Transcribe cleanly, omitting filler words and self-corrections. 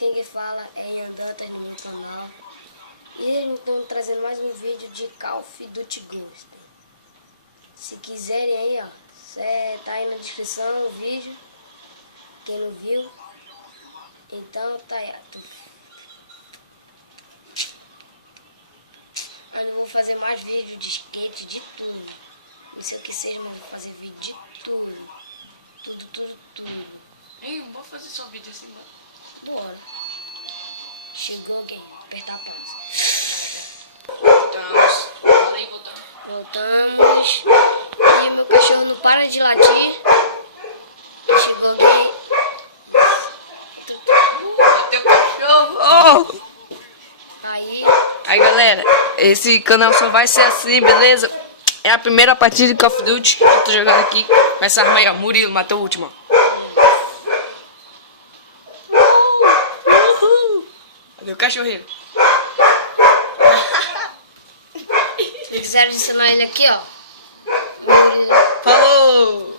quem que fala é Yandan, tá no meu canal. E eles estão trazendo mais um vídeo de Call of Duty Ghost. Se quiserem aí, ó, tá aí na descrição o vídeo. Quem não viu, então tá aí. Eu não vou fazer mais vídeo de skate, de tudo. Não sei o que seja, mas vou fazer vídeo de tudo. Tudo. Ei, vamos fazer só um vídeo assim, mano. Bora. Chegou alguém, apertar a pausa. Voltamos. E meu cachorro não para de latir. Chegou alguém. Teu cachorro! Aí, Galera, esse canal só vai ser assim, beleza? É a primeira partida de Call of Duty que eu tô jogando aqui. Com essa arma aí, ó. Murilo, matou o último, ó. Cadê o cachorreiro? se quiser adicionar ele aqui, ó. Falou!